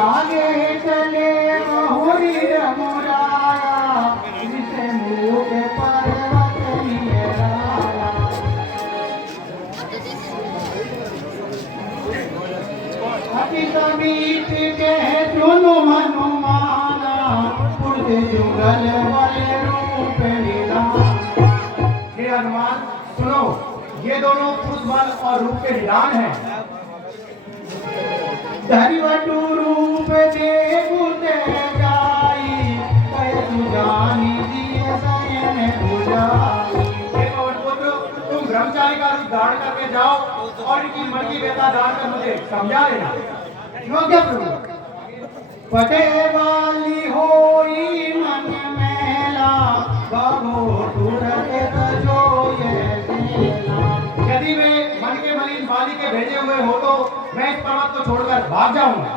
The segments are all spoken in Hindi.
आगे चले मोहरी मुराया जिसे मुख पर्वत निराया। अति समीप के सुनो हनुमाना पुरते जुगल वाले रूप लीला। हे हनुमान सुनो, ये दोनों पुरुष बल और रूप के निदान हैं। धरिवटु रूप देखुते जाई कह सुजानी दिए सयन बुझाई। हे पवनपुत्र, तुम ब्रह्मचारी का रूप धारण करके जाओ और इनकी मन की व्यथा जानकर मुझे समझा देना। योग्य प्रभु। पटे वाली होई मन मेला गो तुरत तजो ये सेला। यदि वे मन के मलिन बाली के भेजे हुए हो तो मैं इस पर्वत को छोड़कर भाग जाऊंगा।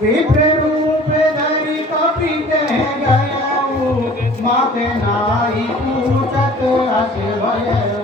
विप्र रूप धरि कपिते गयऊ माते नाई पूछत अस भयऊ।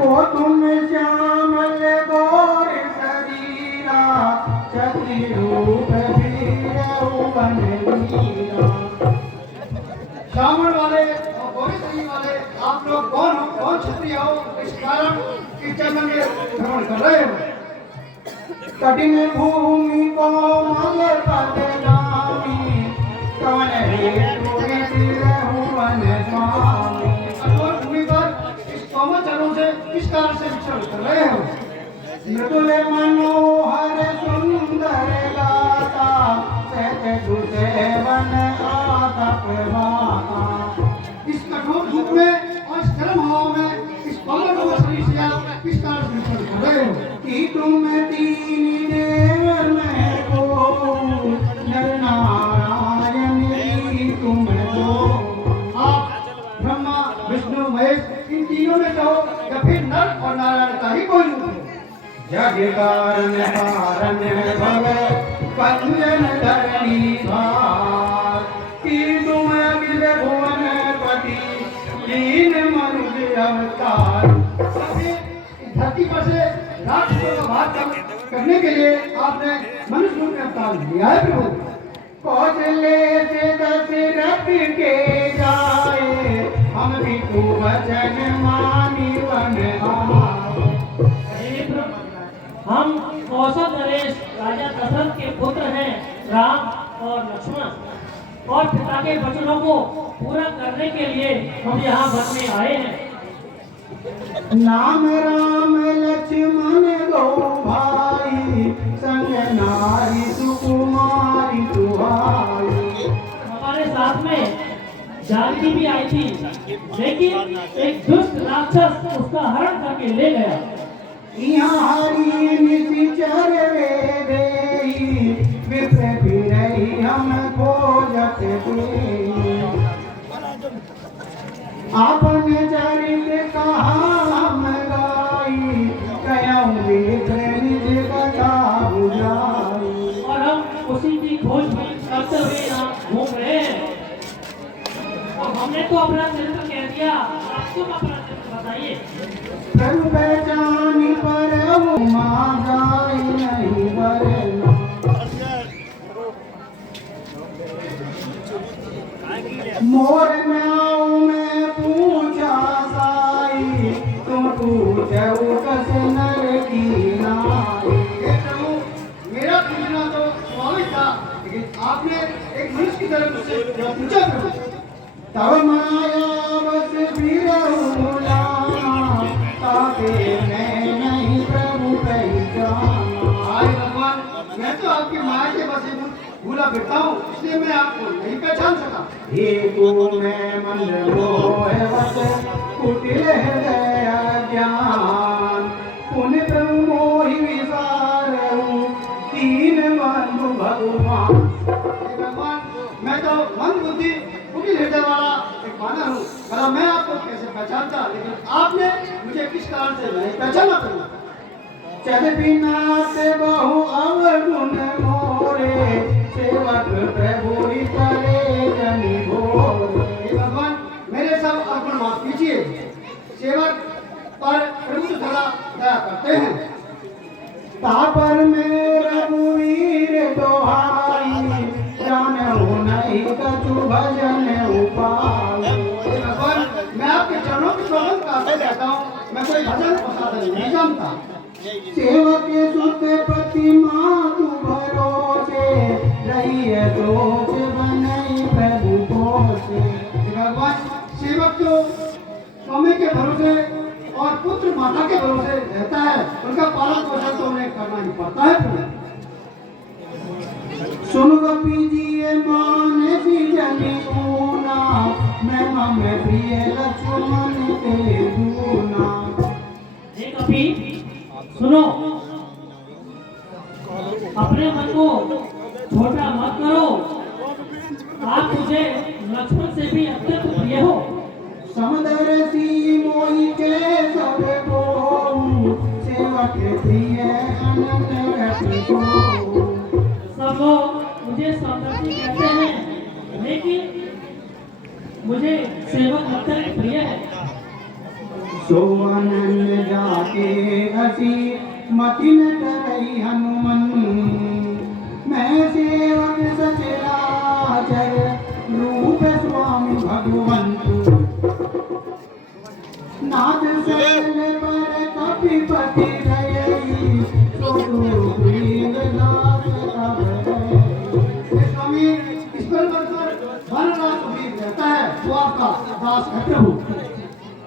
को तुम श्यामल गौर शरीरा चतुर रूप वीरऊ बन लीला। श्यामल वाले और गौरी शरीर वाले आप लोग कौन हो, कौन क्षत्रिय हो, इस कारण इस जंगल में भ्रमण कर रहे हो। कठिन भूमि को मल पद नामी कवन हेतु रहु वन स्वामी। कठोर भूमि पर इस कोमल चरणों से किस कारण से विचरण कर रहे हो। मृदुल मनोहर सुंदर गाता सहज सुसेवन आतप माता। इस कठोर धूप में और इस गर्म हवा में इस कोमल शरीर से आप किस कारण से विचरण कर रहे हो। कि तुम तीन देव में को नर नारायण की तुम दो। आप ब्रह्मा विष्णु महेश इन तीनों में कहो या फिर नर और नारायण का ही कोई रूप हो। जग कारण कारण भव पंजन धरणी भार कि तुम अखिल भुवन पति तीन मनुष्य अवतार। धरती पर से राक्षसों का भाग करने के लिए आपने मनुष्य रूप में अवतार लिया है प्रभु। कौशले से दशरथ के जाए हम भी तू वचन मानी वन आए। हम कौशल नरेश राजा दशरथ के पुत्र हैं राम और लक्ष्मण, और पिता के वचनों को पूरा करने के लिए हम यहाँ वन में आए हैं। नाम राम लक्ष्मण दो भाई संग नारी सुकुमारी तुहाई। हमारे साथ में जानकी भी आई थी, लेकिन एक दुष्ट राक्षस उसका हरण करके ले गया। यहाँ हरि निशिचर वे देई विप्र फिरई हम खोजत देई। आपने चरित कहा हम गाई कयऊ विप्र निज कथा बुझाई। और हम उसी की खोज में करते हुए यहाँ घूम रहे हैं। और हमने तो अपना चरित्र कह दिया, आप तुम अपना चरित्र बताइए। प्रभु पहचानी पर माँ गाई नहीं बरना। मोर नाव में पूछा साई तुम पूछो कस नर की नाई। मेरा पूछना तो स्वाभाविक था, लेकिन आपने एक मनुष्य की तरह मुझसे पूछा प्रभु। तब माया बस बिरहु लाना ताके मैं नहीं प्रभु पहचाना। आज भगवान मैं तो आपकी माया के बसे हूँ, भूला फिरता हूँ, इसलिए मैं आपको नहीं पहचान सका। हे तू मैं मंद मोह वश कुटिल हृदय ज्ञान पुण्य प्रभु मोहि विसारहु दीन बंधु भगवान। हे भगवान, मैं तो मंद बुद्धि कुटिल हृदय वाला एक मानव हूँ। भला मैं आपको कैसे पहचानता, लेकिन आपने मुझे किस कारण से नहीं पहचाना था? चल बिना से बहु अवगुण मोरे सेवक प्रभु करे जनि भोरे। हे भगवान, मेरे सब अर्पण माफ कीजिए। सेवक पर प्रभु सदा दया करते हैं। तापर में रघुवीर दोहाई जानहु नहीं कछु भजन उपाय। हे भगवान, मैं आपके चरणों की शोभन करते रहता हूँ, मैं कोई भजन और साधन नहीं जानता। सेवक सुत पति मातु भरोसे रही दोष बनई प्रभु पोसे। हे भगवान, सेवक तो स्वामी के भरोसे और पुत्र माता के भरोसे रहता है, उनका पालन पोषण तो उन्हें करना ही पड़ता है। सुन पीजिए मानसी जनि ऊना मैं मम प्रिय लक्ष्मण ते दूना। हे कपि सुनो, अपने मन को छोटा मत करो। आप मुझे लक्ष्मण से भी अत्यंत प्रिय हो। समदर्शी मोहि के सब को सेवक प्रिय अनंत रति को। सब लोग मुझे समदर्शी कहते हैं, लेकिन मुझे सेवक अत्यंत प्रिय है। सो अनन्य जाके हसी मति न डरई हनुमन मैं सेवक सचराचर रूप स्वामी भगवंतु। नाथ शैल पर कपिपति रही सो सुग्रीव दास तब रहे। हे स्वामी, इस पर वनराज सुग्रीव रहता है, वो आपका दास है प्रभु।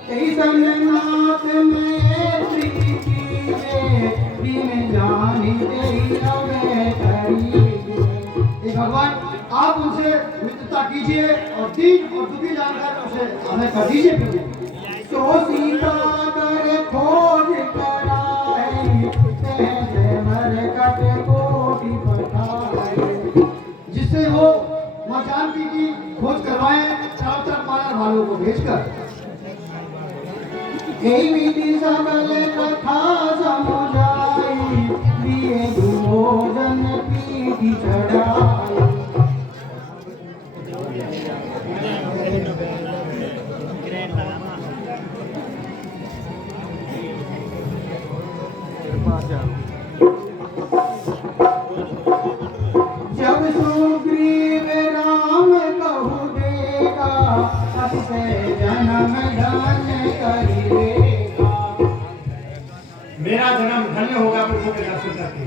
नाथ में प्रीति बिन जानी तेरी अवे करी। हे भगवान, आप उनसे मित्रता कीजिए और दीन और दुखी जानकर उसे हमें कर दीजिए प्रभु। तो सीता कर खोज कराई तेरे मर कट कोटि पठाए। जिससे वो मां जानकी की खोज करवाएं, चारों तरफ मानव भालुओं को भेजकर। यही विधि सबल कथा समुदाई दिए दुर्योधन पीठी चढ़ाई। जब सुग्रीव राम कहु देगा अतिशय जन्म धन करिएगा। मेरा जन्म धन्य होगा प्रभु के दर्शन करके।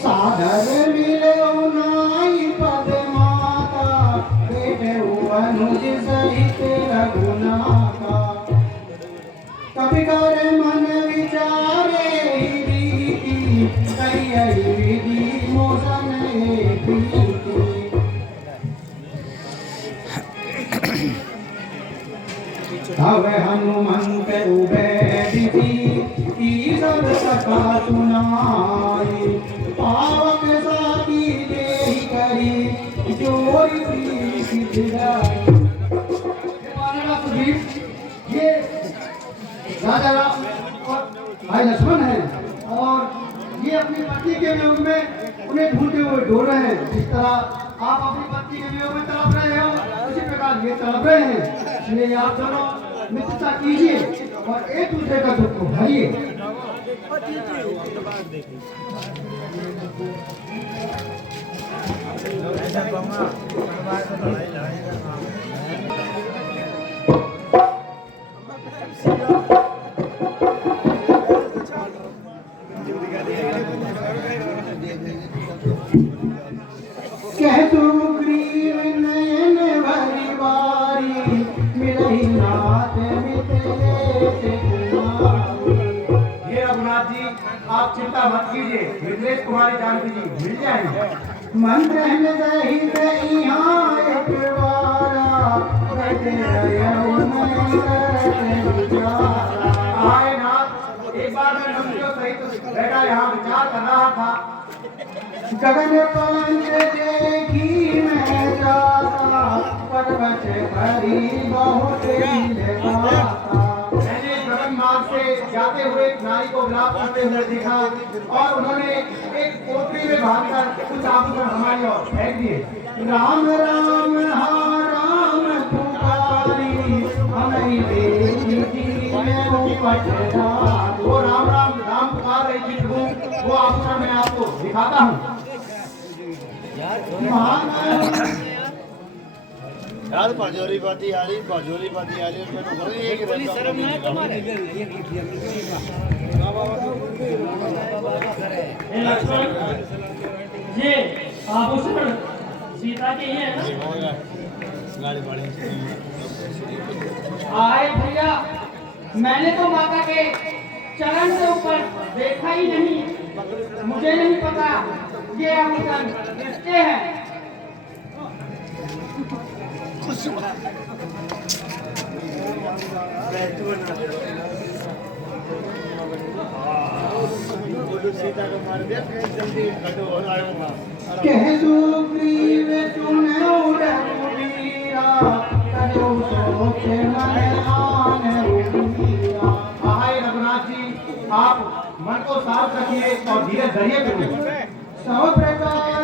साधर मिले नाई पद माता बेटे अनुज सहित रघुनाथा। कभी करे मन विचारे रीति कई विधि मोसन प्रीति। तब हनुमंत उभय विधि की सब कथा सुनाई। पावक साथी देहि करी जोरी प्रीति भिड़ाई। हे वानरा सुग्रीव, ये राजा राम और भाई लक्ष्मण हैं और ये अपनी पत्नी के वियोग में उन्हें ढूंढते हुए ढूंढ रहे हैं। जिस तरह आप अपनी पत्नी के वियोग में तड़प रहे हो, उसी प्रकार ये तड़प रहे हैं। इसलिए आप दोनों मित्रता कीजिए और एक दूसरे का दुख को भरिए। कह सुग्रीव नयन भरी बारी मिलहि नाथ मिथिलेश कुमारी। हे रघुनाथ जी, आप चिंता मत कीजिए। लीजिए, मिथिलेश कुमारी जानकी जी मिल जाएंगे। मंत्र में सहित यहाँ एक बारा बैठे रहूं मैं विचारा। आए नाथ, एक बार मैं मंत्रियों सहित बैठा यहाँ विचार कर रहा था। गगन पंच देखी मैं जाता पर्वत भरी बहुत गाता। मैंने गगन मार्ग से जाते हुए एक नारी को विलाप करते हुए देखा और उन्होंने एक पोटली में बांधकर कुछ आभूषण हमारी ओर फेंक दिए। राम राम हा राम पुकारी हमें देवी में उपजदा। वो राम राम राम पुकार रही थी प्रभु, वो आभूषण मैं आपको दिखाता हूँ। यार पाजोरी पाती आ रही और मैंने बोली एक शर्म ना तुम्हारे हे लक्ष्मण, ये आभूषण सीता के ही है ना? गाड़ी बाड़ी आए भैया, मैंने तो माता के चरण से ऊपर देखा ही नहीं, मुझे नहीं पता ये आभूषण किसके हैं। सीता को मार दिया जल्दी कह सुग्रीव सुने रघुवीरा करो सोच मन आन रघुवीरा। आए रघुनाथ जी, आप मन को साफ रखिए और धीरे धैर्य करिए। सब प्रकार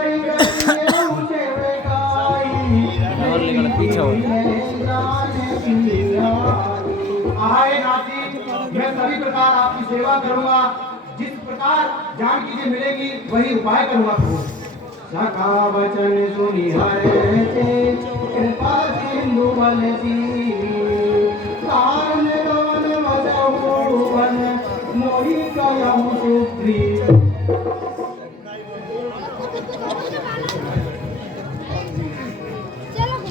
उसे बेगाई आए नाथ जी, मैं सभी प्रकार आपकी सेवा करूंगा। जिस प्रकार जानकी जी मिलेगी वही उपाय करूंगा प्रभु। सखा वचन सुनि हरे से कृपा सिंधु बल दी कारण गवन वसहु वन मोहि कयहु सुग्रीव।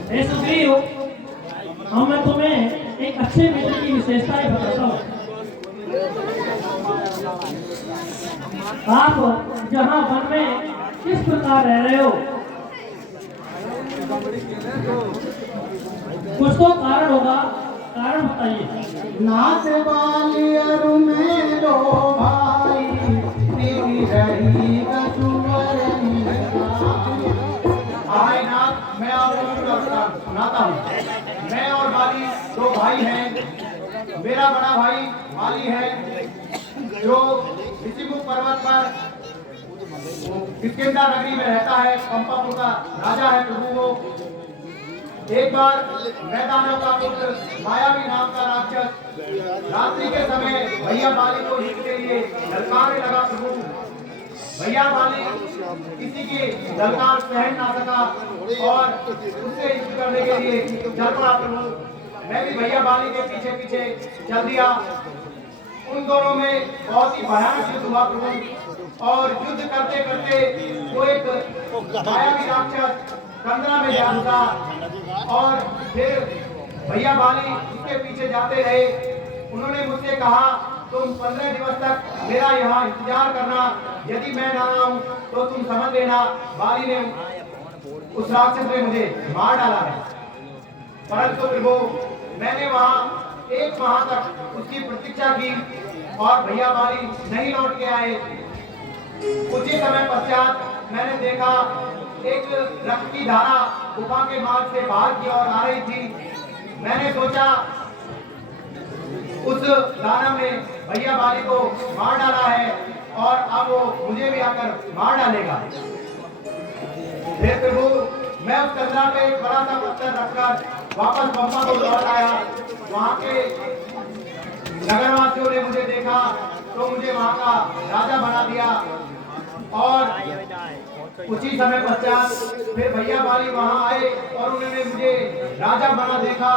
हे सुग्रीव, अब मैं तुम्हें एक अच्छे मित्र की विशेषताएं बताता हूँ। आप जहाँ वन में किस प्रकार रह रहे हो, कुछ तो कारण होगा, कारण बताइए। नाथ बाली अरु में दो भाई तेरी रही कछुवर आए नाथ, मैं आपको सुनाता हूँ। मैं और बाली दो भाई हैं। मेरा बड़ा भाई बाली है जो ऋषिमुख पर्वत पर किष्किंधा नगरी में रहता है, पंपापुर का राजा है प्रभु। वो एक बार मैदानों का पुत्र मायावी नाम का राक्षस रात्रि के समय भैया बाली को युद्ध के लिए ललकारने लगा प्रभु। भैया बाली किसी की ललकार सहन ना सका और उससे युद्ध करने के लिए चल पड़ा प्रभु। मैं भी भैया बाली के पीछे पीछे चल दिया। उन दोनों में बहुत ही भयानक युद्ध हुआ प्रभु। और युद्ध करते करते वो एक मायावी राक्षस कंदरा में जा घुसा और फिर भैया बाली उसके पीछे जाते रहे। उन्होंने मुझसे कहा, तुम 15 दिवस तक मेरा यहाँ इंतजार करना, यदि मैं ना आऊं तो तुम समझ लेना बाली ने उस राक्षस ने मुझे मार डाला है। परंतु प्रभु, मैंने वहाँ 1 माह तक उसकी प्रतीक्षा की और भैया बाली नहीं लौट के आए। कुछ ही समय पश्चात मैंने देखा एक रक्त की धारा गुफा के मार्ग से बाहर की ओर आ रही थी। मैंने सोचा उस दानव ने भैया बाली को मार डाला है और अब वो मुझे भी आकर मार डालेगा। फिर प्रभु, मैं उस कंदरा पे एक बड़ा सा पत्थर रखकर वापस पंपा को लौट आया। वहाँ के नगरवासियों ने मुझे देखा तो मुझे वहाँ का राजा बना दिया। और कुछ ही समय पश्चात फिर भैया बाली वहाँ आए और उन्होंने मुझे राजा बना देखा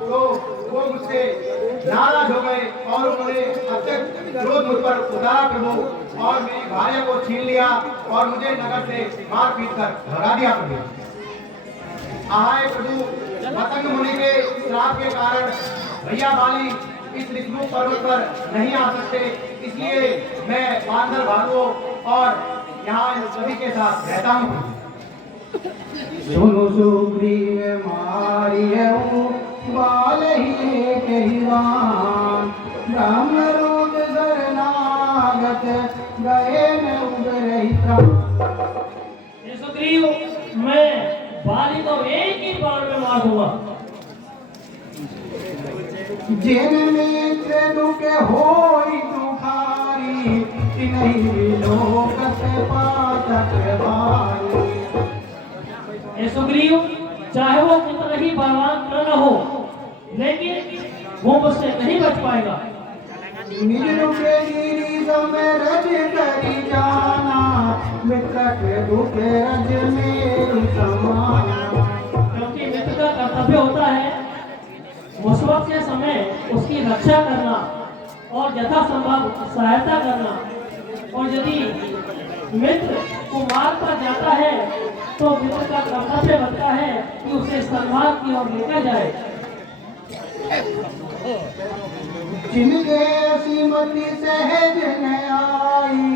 तो वो मुझसे नाराज हो गए और उन्होंने अत्यंत क्रोध मुझ पर उतारा प्रभु और मेरी भार्या को छीन लिया और मुझे नगर से मार पीट कर भगा दिया प्रभु। आए प्रभु, पतंग मुनि के श्राप के कारण भैया बाली इस ऋषिमुख पर्वत पर नहीं आ सकते, इसलिए मैं बांधर भालुओं और यहाँ इन सभी के साथ रहता हूँ। सुनु सुग्रीव मारियऊ बाल ही कहिवान ब्रह्म रूप शरणागत गए न उबरहि प्राण। ये सुग्रीव, मैं बाली को एक ही बार में मार दूंगा। जिन मित्र दुखे होई दुखारी तिन्हि लोक से पातक भारी। ये सुग्रीव, चाहे वो कितना ही बलवान क्यों न हो, लेकिन वो मुझसे नहीं बच पाएगा। निज दुखे गिरी समय रज करी जाना मित्रक दुखे रज मेरु समाना। क्योंकि मित्र का कर्तव्य होता है मुसीबत के समय उसकी रक्षा करना और यथासंभव सहायता करना, और यदि मित्र कुमार पर जाता है तो मित्र का कर्तव्य बनता है कि उसे सन्मान की ओर लेकर जाए। जिनके श्रीमती सहज न आई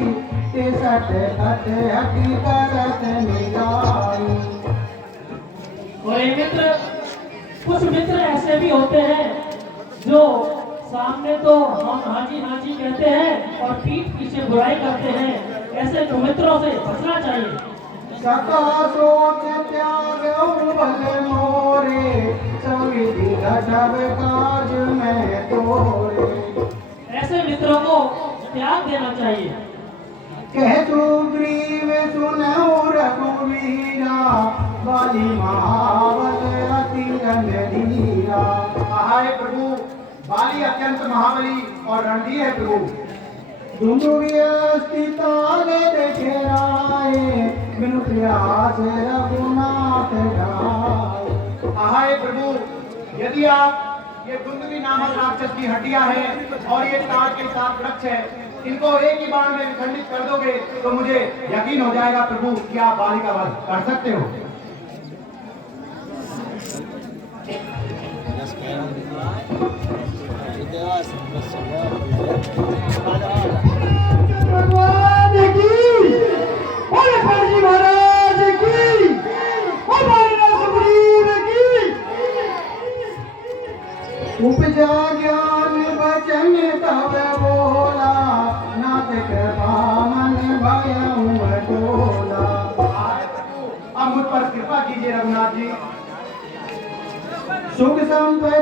तिसठ खत हटी करत मिलाई। और ये मित्र, कुछ मित्र ऐसे भी होते हैं जो सामने तो हम हाजी हाजी कहते हैं और पीठ पीछे बुराई करते हैं। ऐसे मित्रों से बचना चाहिए। सका सोच त्याग बल मोरे सविधि घटव काज में तोरे। ऐसे मित्रों को त्याग देना चाहिए। कह सुग्रीव सुनऊ रघुवीरा बाली महाबल अति रणधीरा। हाय प्रभु, बाली अत्यंत महाबली और रणधीर है प्रभु। दुंदुभिय स्थिताले देखे राये बिनु प्रयास रघुनाथ ढाए। हाय प्रभु, यदि आप ये दुंदुभी नामक राक्षस की हड्डियां हैं और ये ताड़ के साथ वृक्ष है, इनको एक ही बाण में विखंडित कर दोगे तो मुझे यकीन हो जाएगा प्रभु कि आप बाली का वध कर सकते हो। भगवान की बोले फर्जी महाराज की और बोले सुग्रीव की। उपजा ज्ञान वचन तब बोला नाथ कृपा मन भयऊ डोला। अब मुझ पर कृपा कीजिए रघुनाथ जी। सुख संपत्ति